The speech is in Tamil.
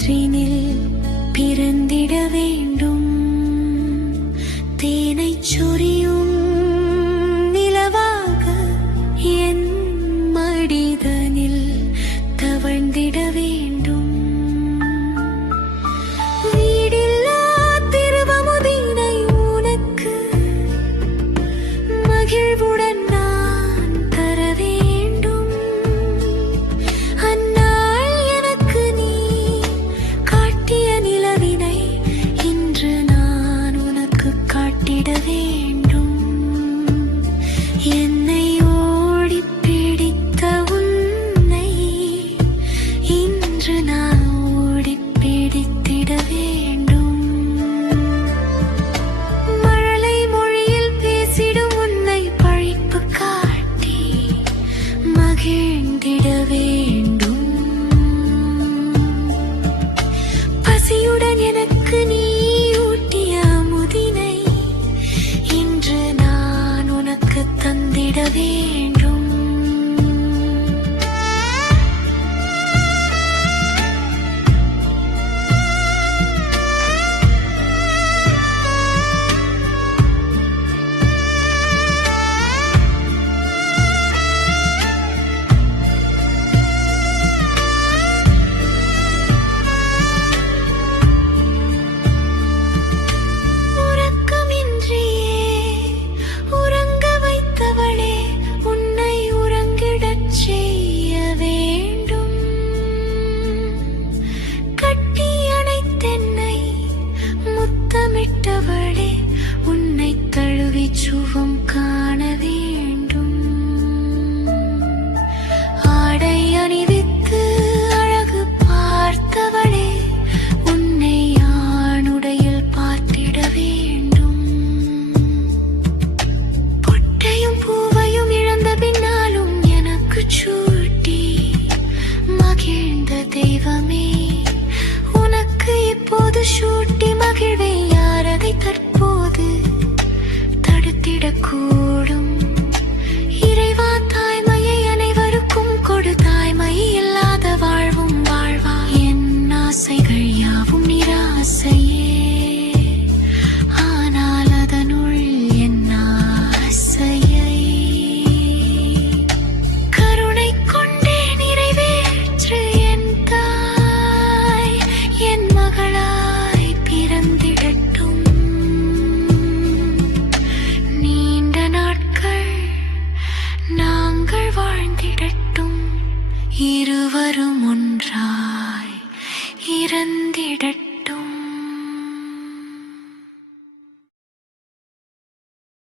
காற்றினில் பிறந்திட வேண்டும். தேனை சொரியும் நிலவாக என் மடிதனில் தவழ்ந்திட வேண்டும். வீடில்லா திருவமுதினை உனக்கு மகிழ்வுடன் நான் தர வேண்டும். அந்நாள் எனக்கு நீ காட்டிய நிலவினை இன்று நான் உனக்கு காட்டிட வேண்டும். என்னை ஓடிப் பிடித்த உன்னை இன்று நான் ஓடிப் பிடித்திட வேண்டும். மழலை மொழியில் பேசிடும் உன்னை பழிப்பு காட்டி மகிழ்ந்திட வேண்டும். பசியுடன் எனக்கு நீ ஊட்டிய அமுதினை இன்று நான் உனக்கு தந்திட வேண்டும். உறக்கமின்றியே உறங்க வைத்தவளே, உன்னை உறங்கிடச் செய்ய வேண்டும். கட்டி அணைத்தென்னை முத்தமிட்டவளே, உன்னை தழுவி சுகம் காண வேண்டும். ஆடை அணிவித்து அழகு பார்த்தவளே, உன்னை ஆணுடையில் பார்த்திட வேண்டும். பொட்டையும் பூவையும் இழந்த பின்னாலும் எனக்கு சூட்டி மகிழ்ந்த தெய்வமே, உனக்கு இப்போது சூட்டி மகிழ்வேன். யாரதை தற்போது தடுத்திடக்கூடும்? இறைவா, தாய்மையை அனைவருக்கும் கொடு. தாய்மை இல்லாத வாழ்வும் வாழ்வா? என் ஆசைகள் யாவும் நிராசையே, ஆனால் அதனுள் என் ஆசையை கருணை கொண்டே நிறைவேற்று. என் தாய் என் மகளாய் பிறந்திடட்டும். நீண்ட நாட்கள் நாங்கள் வாழ்ந்திடட்டும். இருவரும்